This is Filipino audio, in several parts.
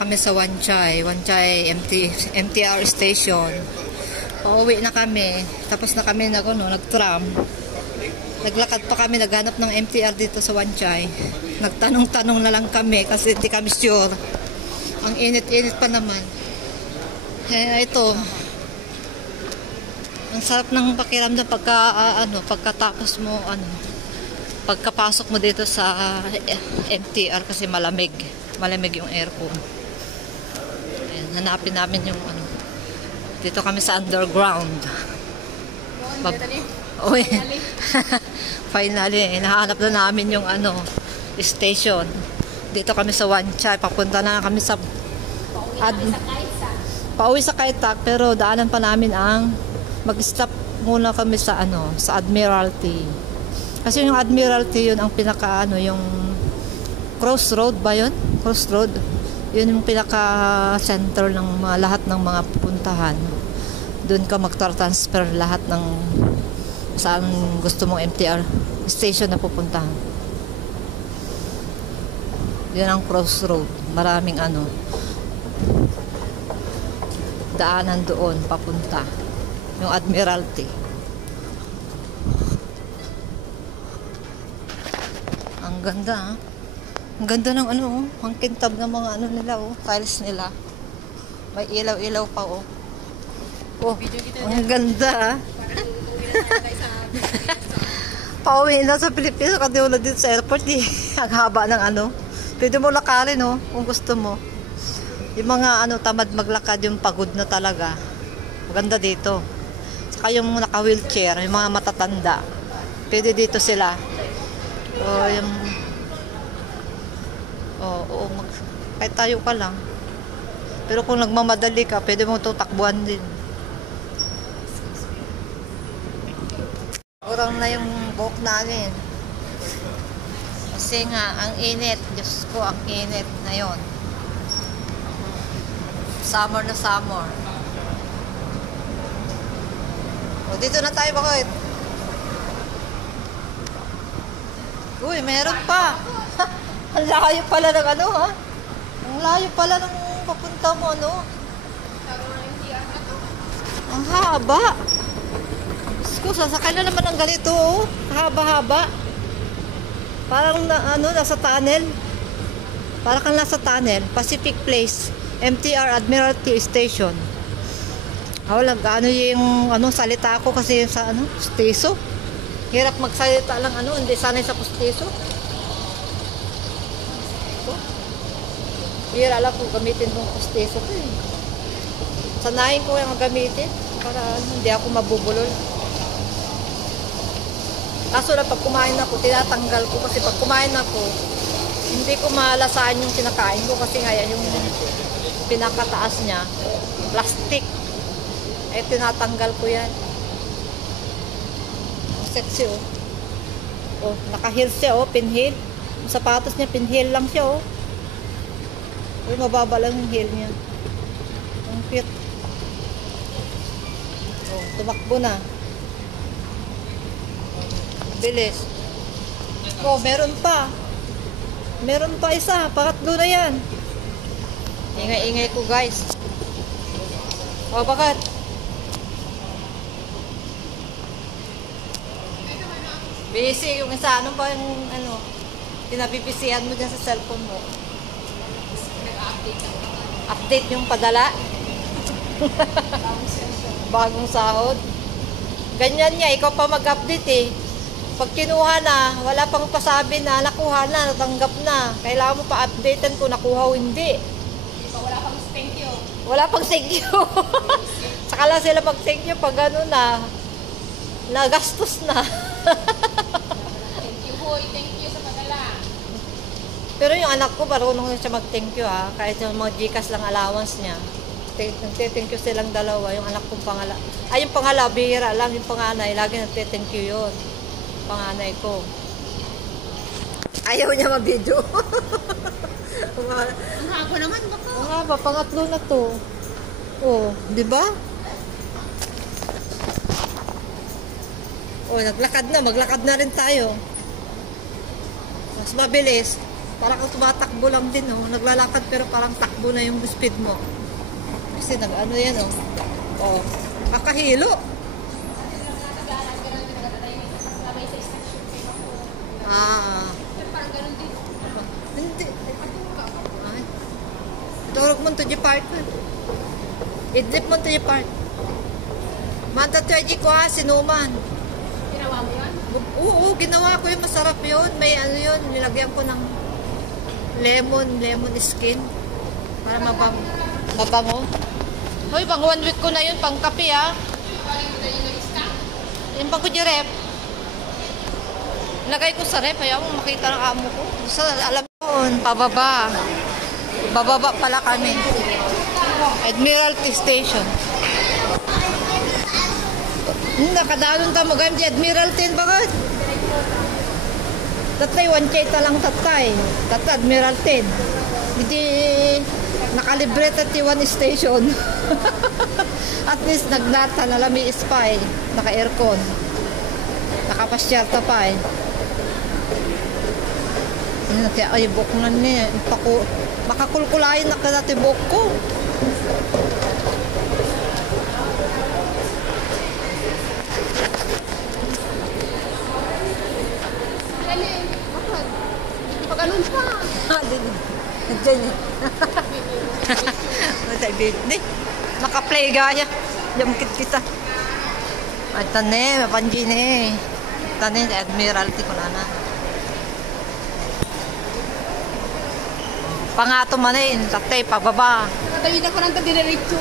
kami sa Wanchay MTR station. Pauwi na kami. Tapos na kami nag-tram. Naglakad pa kami, naghanap ng MTR dito sa Wanchay. Nagtanong-tanong na lang kami kasi hindi kami sure. Ang init-init pa naman. Kaya ito, ang sarap ng pakiramdam pagkatapos mo, pagkapasok mo dito sa MTR kasi malamig. Malamig yung aircon. Ayan, hanapin namin yung dito kami sa underground. Finally, nahanap na namin yung station. Dito kami sa Wanchay. Papunta na kami sa pauwi sa Kaitak, pero daanan pa namin ang mag-stop muna kami sa sa Admiralty. Kasi yung Admiralty yun ang pinaka yung crossroad ba yun? Crossroad. Yun yung pinaka-center ng lahat ng mga pupuntahan. Doon ka magtra-transfer lahat ng saan gusto mong MTR station na pupuntahan. Yun ang crossroad. Maraming daanan doon papunta. Yung Admiralty. Ang ganda, ha? Ang ganda ng ang kintab ng mga nila, tiles nila. May ilaw-ilaw pa, ang ganda, ha? Pauwi na sa Pilipinas, katulad dito sa airport, ang haba ng pwede mo lakarin, kung gusto mo. Yung mga tamad maglakad, yung pagod na talaga. Maganda dito. Saka yung naka-wheelchair, yung mga matatanda, pwede dito sila. Kahit tayo ka lang. Pero kung nagmamadali ka, pwede mo ito takbuhan din. Urang na yung buhok namin. Kasi nga, ang init. Diyos ko, ang init na yon. Summer na summer. Dito na tayo, bakit? Uy, meron pa. Ang layo pala ng ha? Ang layo pala ng papunta mo, Ang haba. Diyos ko, sasakay na naman ng ganito, haba-haba. Parang nasa tunnel. Parang kang nasa tunnel. Pacific Place. MTR Admiralty Station. Wala, yung salita ko kasi sa pustiso. Hirap magsalita lang hindi sanay sa pustiso. Hira lang kung gamitin tong pustiso ko Sanayin ko yung gamitin para hindi ako mabubulol. Kaso na pag kumain ako, tinatanggal ko kasi pag kumain ako, hindi ko malasaan yung kinakain ko kasi nga yung pinakataas niya, plastic. Tinatanggal ko yan. Sexy, naka-heel siya, pinheel. Yung sapatos niya, pinheel lang siya, Uy, mababa lang yung heel niya. Ang cute. Tumakbo na. Bilis. Meron pa. Meron pa isa. Pangatlo na yan. Ingay-ingay ko, guys. Bakit? Busy yung isa. Ano ba yung pinabibisihan mo dyan sa cellphone mo? Update yung padala. Bagong sahod. Ganyan niya, ikaw pa mag-update Pag kinuha na, wala pang pasabi na nakuha na, natanggap na. Kailangan mo pa updatean kung nakuha o hindi. Wala pang thank you. Wala pang thank you. Saka lang sila mag-thank you pag nagastos na. Thank you, boy. Thank you sa padala. Pero yung anak ko, marunong na siya mag-thank you kahit yung mga Gcash lang allowance niya. Nagte-thank you silang dalawa. Yung anak kong yung pangalawa, bihira lang. Yung panganay, lagi nagte-thank you yun. Panganay ko. Ayaw niya ma-video. Ang haba naman, baka. Ang haba, pangatlo na to. Di ba? Naglakad na. Maglakad na rin tayo. Mas mabilis. Parang kang tumatakbo lang din, oh. Naglalakad pero parang takbo na yung speed mo. Kasi nag-ano yan, oh. Oh, kakahilo. Ah. Parang ganun din. Hindi. Ay. Turog mo to yung park. Idlip mo to yung park. Manta to yung ko ha, sinuman. Ginawa mo yun? Oo, ginawa ko yun. Masarap yun. May ano yun, nilagyan ko ng lemon skin. Para mabango. Hoy, pang 1 week ko na yun, pang kape ha. Yung pang ko rep. Lagay ko sa rep, ayaw mo makita ng amo ko. So, alam mo, pababa. Bababa pala kami. Admiralty Station. Nakadalon ta magam di Admiralty bagad. Tatay 1K lang tatay. Tatay Admiralty. Hindi nakalibre at 1 station. At least nagnata na lami spy. Naka-aircon. Nakapasyarta pa eh. Ay, buhok na niya. Makakulkulayin na ka natin buhok ko. Galing. Bakit? Pag-alun pa. Nandiyan niya. Naka-play gaya. Jamkit kita. Ay, tane. Mapanji ne. Tane, Admiralty ko na. Pangato manin, tatay, pababa. Natawid ako ng diniretso.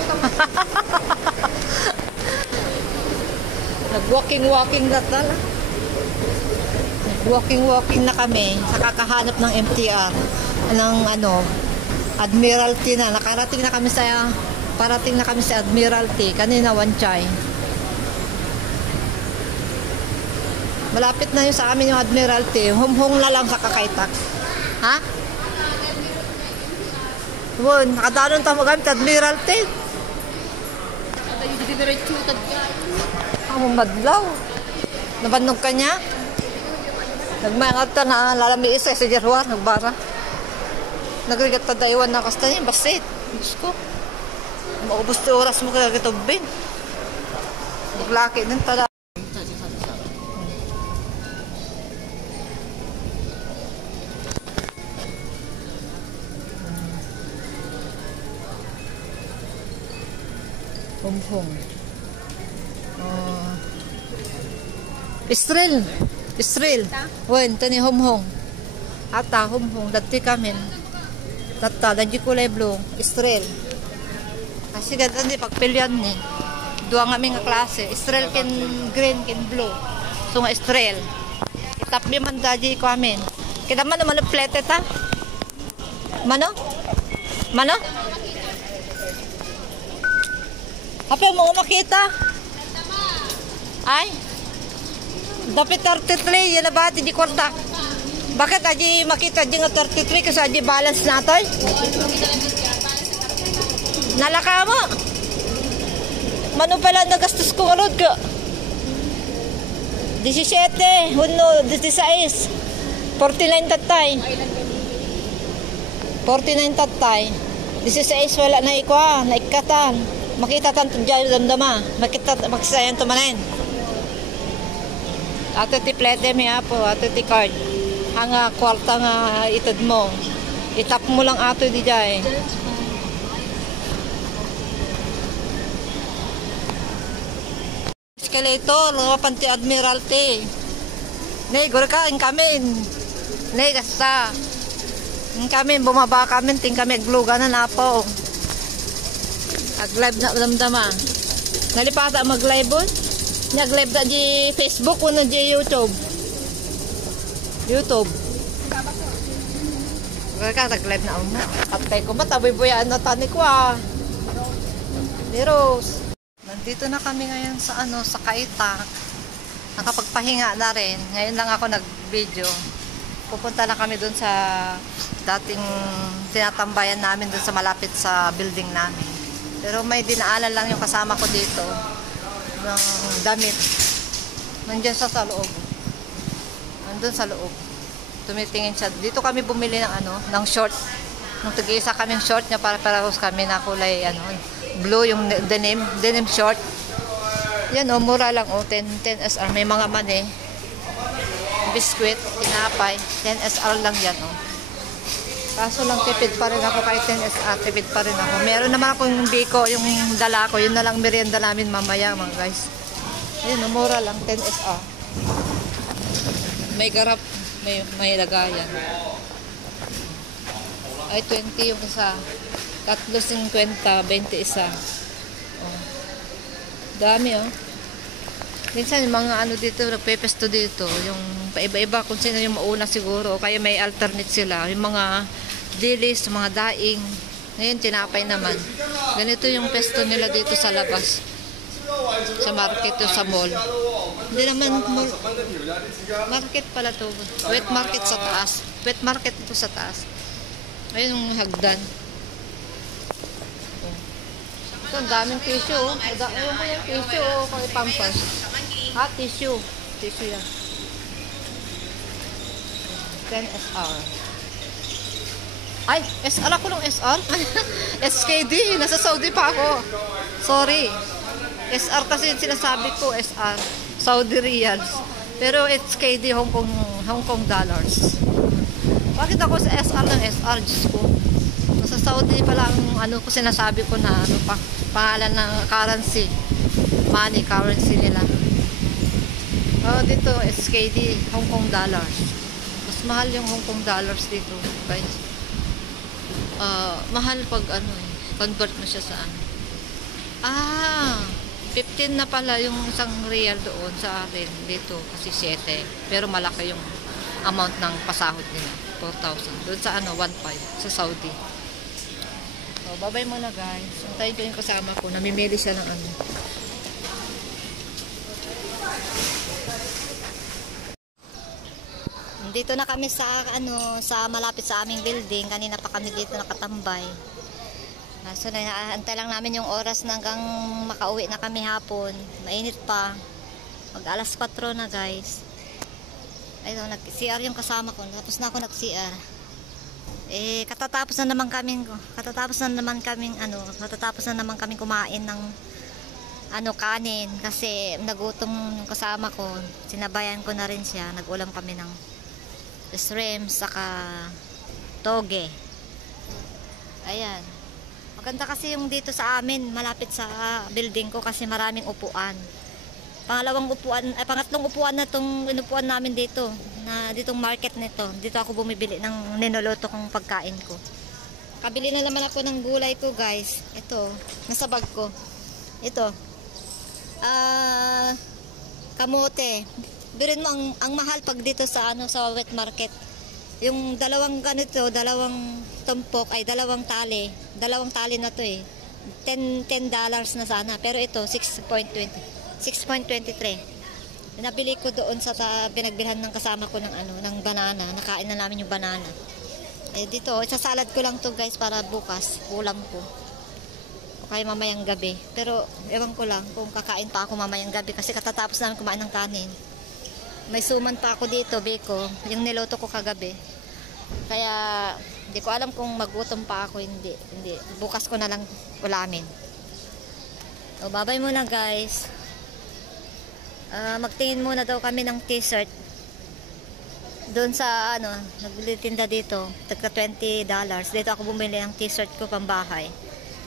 Nag-walking na tala. Walking na kami sa kakahanap ng MTR. Ng Admiralty na. Parating na kami sa Admiralty. Kanina, Wanchay. Malapit na yun sa amin yung Admiralty. Humhung na lang sa Kakaitak. Ha? Won, nakadalon ta magamit Admiralty. Natawid diniretso. Ang madlaw. Nabanog ka niya? Nagmayangat ta na lalami isa sa Jerwar, nagbara. Nagrigat ta daywan na kasta niya, basit. Diyos ko. Maubos ti oras mo kaya kitubin. Naglaki ng tada. Humhung. Israel. Wen, tani humhung. Ata humhung. Dati kami. Tata, dadji kulay blue. Israel. Kasi ganda ni pagpilyan ni. Dua nga nga klase. Israel kin green, kin blue. So nga Israel. Itap mi man dadji ko amin. Kita man naman plete ta. Mano? Apa mo makita? Ay? Dapat 33, yan na ba? Hindi kwarta. Bakit aji makita di nga 33 kasi aji balance natin? Nalaka mo? Mano pala nagastos ko kalod ka? 17, 16, 49 tatay. 49 tatay. 16 wala na ikwa, naikatan. Makita tanto dyan damdama. Makisayan tumanin. Ato ti plete mi apo, ato ti card. Hanga kwarta nga itod mo. Itap mo lang ato di dyan. Escalator, mga panti Admiralty. Nay, gura ka, inkamin. Nay, gasta. Inkamin, bumaba kami, ting kami agluganan apo. Ag-live na damdama. Nalipata mag-live on? Nag-live na di Facebook o na di YouTube? YouTube. Kaya nag-live na una. Katay ko ba? Taboy-boyaan na tani ko ah. Leros. Nandito na kami ngayon sa sa Kaitak. Nakapagpahinga na rin. Ngayon lang ako nag-video. Pupunta na kami dun sa dating tinatambayan namin dun sa malapit sa building namin. Pero may dinaanan lang yung kasama ko dito ng damit. Nandiyan sa loob. Nandun sa loob. tumitingin siya. Dito kami bumili ng ano, ng short. Nung tig-isa kaming short niya para parehas kami na kulay ano, blue yung denim short. Yan oh, mura lang oh, 10 SR. May mga mani. Biscuit, tinapay, 10 SR lang yan oh. Kaso lang tipid pa rin ako kahit 10 SR, tipid pa rin ako. Meron naman ako yung biko, yung dala ko, yun na lang merienda namin mamaya mga guys. Ayun oh, mura lang 10 SR. May garap, may lagayan. Ay, 20 yung isa. 3.50, 20 isa. Oh. Dami, oh. Minsan, yung mga ano dito, nagpepesto dito. Yung paiba-iba, kung sino yung mauna siguro. O kaya may alternate sila. Yung mga dilis, mga daing. Ngayon, tinapay naman. Ganito yung pesto nila dito sa labas. Sa market o sa mall. Hindi naman mall. Market pala to. Wet market sa taas. Wet market ito sa taas. Ayun yung hagdan. Ito, ang daming tissue. Ayun mo yung tissue o kay Pampers. Ha, tissue. Tissue yan. 10 SR. Ay, SR ako ng SR? SKD. Nasa Saudi pa ako. Sorry. SR kasi sinasabi ko, SR. Saudi Riyals. Pero SKD, Hong Kong dollars. Bakit ako sa SR ng SR? Diyos ko. Nasa Saudi pa lang ano ko sinasabi ko na ano pa, pangalan ng currency. Money, currency nila. Oh, dito SKD, Hong Kong dollars. Mas mahal yung Hong Kong dollars dito, guys. Mahal pag ano eh, convert mo siya sa ano. 15 na pala yung isang real doon sa atin dito kasi 7. Pero malaki yung amount ng pasahod nila. 4,000. Doon sa ano, 1,500 sa Saudi. So, babay mo na guys. Antayin ko yung kasama ko. Namimili siya ng ano. Dito na kami sa ano, sa malapit sa aming building. Kanina pa kami dito nakatambay. So, naantay lang namin yung oras na hanggang makauwi na kami hapon. Mainit pa. Mag alas 4 na guys. Ayun, nag-CR yung kasama ko. Tapos na ako nag-CR. Katatapos na naman kaming kumain ng ano, kanin. Kasi nagutom yung kasama ko. Sinabayan ko na rin siya. Nag-ulam kami ng shrimp, saka toge. Ayan. Maganda kasi yung dito sa amin, malapit sa building ko kasi maraming upuan. Pangatlong upuan na itong inupuan namin dito, na ditong market nito. Dito ako bumibili ng ninuluto kong pagkain ko. Kabili na naman ako ng gulay ko guys. Ito, nasa bag ko. Ito. Kamote. Birin mo ang mahal pag dito sa ano, sa wet market. Yung dalawang ganito, dalawang tumpok ay dalawang tali na to eh. $10 na sana, pero ito 6.23. Nabili ko doon sa pinagbilhan ng kasama ko ng ano, ng banana. Nakain na namin yung banana. Dito, sa salad ko lang to guys para bukas ulam ko. O kaya mamayang gabi. Pero ewan ko lang kung kakain pa ako mamayang gabi kasi katatapos namin kumain ng kanin. May suman pa ako dito, biko, yung niloto ko kagabi. Kaya hindi ko alam kung magutom pa ako, hindi. Bukas ko na lang ulamin. O, babay muna guys. Magtingin muna daw kami ng t-shirt. Doon sa ano, nagtitinda dito, tagka $20. Dito ako bumili ng t-shirt ko pambahay.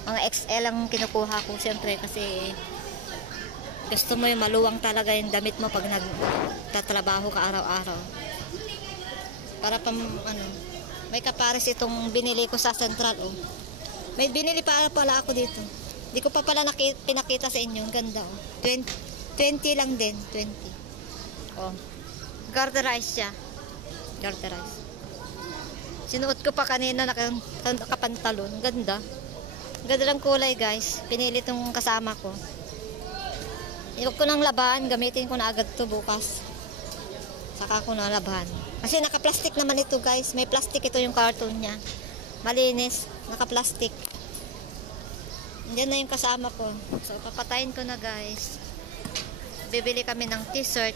Mga XL ang kinukuha ko siyempre kasi gusto mo yung maluwang talaga yung damit mo pag nagtatrabaho ka araw-araw. Para ano, may kapares itong binili ko sa Central. Oh. May binili pala ako dito. Hindi ko pa pala pinakita sa inyo. Ang ganda. Oh. 20 lang din. 20. Oh. Garterize siya. Garterize. Sinuot ko pa kanina nakapantalon. Ganda. Ganda lang kulay guys. Pinili itong kasama ko. Iwag ko ng laban. Gamitin ko na agad to bukas. Saka ko na laban. Kasi naka-plastic naman ito guys. May plastic ito yung carton niya. Malinis. Naka-plastic. Diyan na yung kasama ko. So papatayin ko na guys. Bibili kami ng t-shirt.